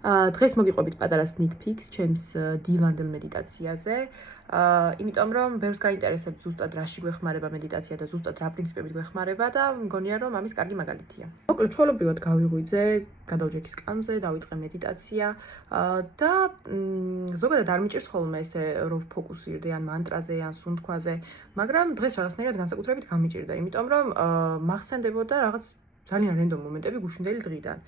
დღეს მოგიყვებით პატარა sneak peeks ჩემს დილანდელ მედიტაციაზე. იმიტომ რომ ბევრს გაინტერესებს ზუსტად რაში გვეხმარება მედიტაცია და ზუსტად რა პრინციპებით გვეხმარება და მგონია რომ ამის კარგი მაგალითია. მოკლედ ჩვეულებრივად გავიღვიძე გადავჯექი სკამზე, დავიწყე მედიტაცია და ზოგადად არ მიჭირს ხოლმე ესე რომ ფოკუსირდე ან მანტრაზე ან სუნთქვაზე, მაგრამ დღეს რაღაცნაირად განსაკუთრებით გამიჭირდა, იმიტომ რომ მახსენდებოდა რაღაც ძალიან რენდომ მომენტები გუშინდელი დღიდან.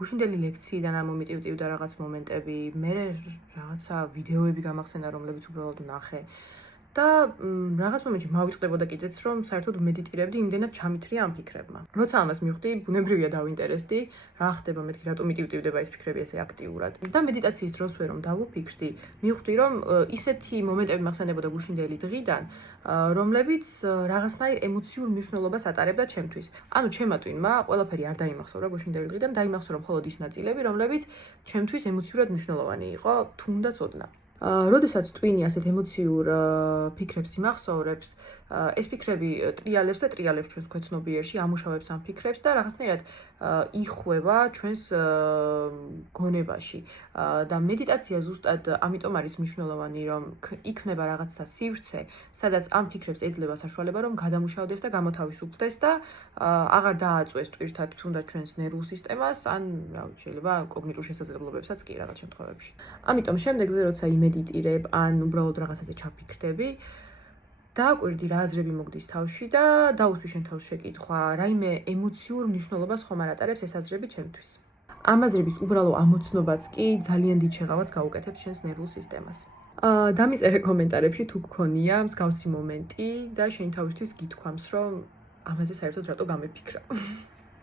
გუშინდელი ლექციიდან ამომიტივტივდა რაღაც მომენტები, მე რაღაცა ვიდეოები გამახსენდა, რომლებიც უბრალოდ ვნახე. და რაღაც მომენტში მავიწყდებოდა კიდეც, რომ საერთოდ მედიტირებდი, იმდენად ჩამithრია ამ ფიქრებმა. როცა ამას მივხვდი, ბუნებრივია დავინტერესდი, რა ხდება მეთქი, რატომ მიტივტივდება ეს ფიქრები ესე აქტიურად. და მედიტაციის დროსვე რომ დავუფიქრდი, მივხვდი, რომ ისეთი მომენტები მახსენდებოდა გუშინდელი დღიდან, რომლებიც რაღაცნაირ ემოციურ მნიშვნელობას ატარებდა ჩემთვის. ანუ ჩემმა ტვინმა ყველაფერი არ დაიმახსოვრა გუშინდელი დღიდან, დაიმახსოვრა მხოლოდ ის ნაწილები, რომლებიც ჩემთვის ემოციურად მნიშვნელოვანი იყო, თუნდაც ოდნავ. როდესაც ტვინი ასეთ ემოციურ ფიქრებს იმახსოვრებს, ეს ფიქრები ტრიალებს და ტრიალებს ჩვენს ქვეცნობიერში, ამუშავებს ამ ფიქრებს და რაღაცნაირად იხვევა ჩვენს გონებაში. და მედიტაცია ზუსტად ამიტომ არის მნიშვნელოვანი, რომ იქმნება რაღაცა სივრცე, სადაც ამ ფიქრებს ეძლევა საშუალება, რომ გადამუშავდეს და გამოთავისუფლდეს და აღარ დააწვეს ტვირთად თუნდაც ჩვენს ნერვულ სისტემას, ან შეიძლება კოგნიტურ შესაძლებლობებსაც კი რაღაც შემთხვევებში. ამიტომ შემდეგზე როცა იმედიტირებ ან უბრალოდ რაღაცაზე ჩაფიქრდები, დააკვირდი რა აზრები მოგდის თავში და დაუსვი შენ თავს შეკითხვა, რაიმე ემოციურ მნიშვნელობას ხომ არ ატარებს ეს აზრები ჩემთვის. ამ აზრების უბრალო ამოცნობაც კი ძალიან დიდ შეღავათს გაუკეთებს შენს ნერვულ სისტემას. დამიწერე კომენტარებში თუ გქონია მსგავსი მომენტი და შენ თავისთვის გითქვამს, რომ ამაზე საერთოდ რატო გამეფიქრა.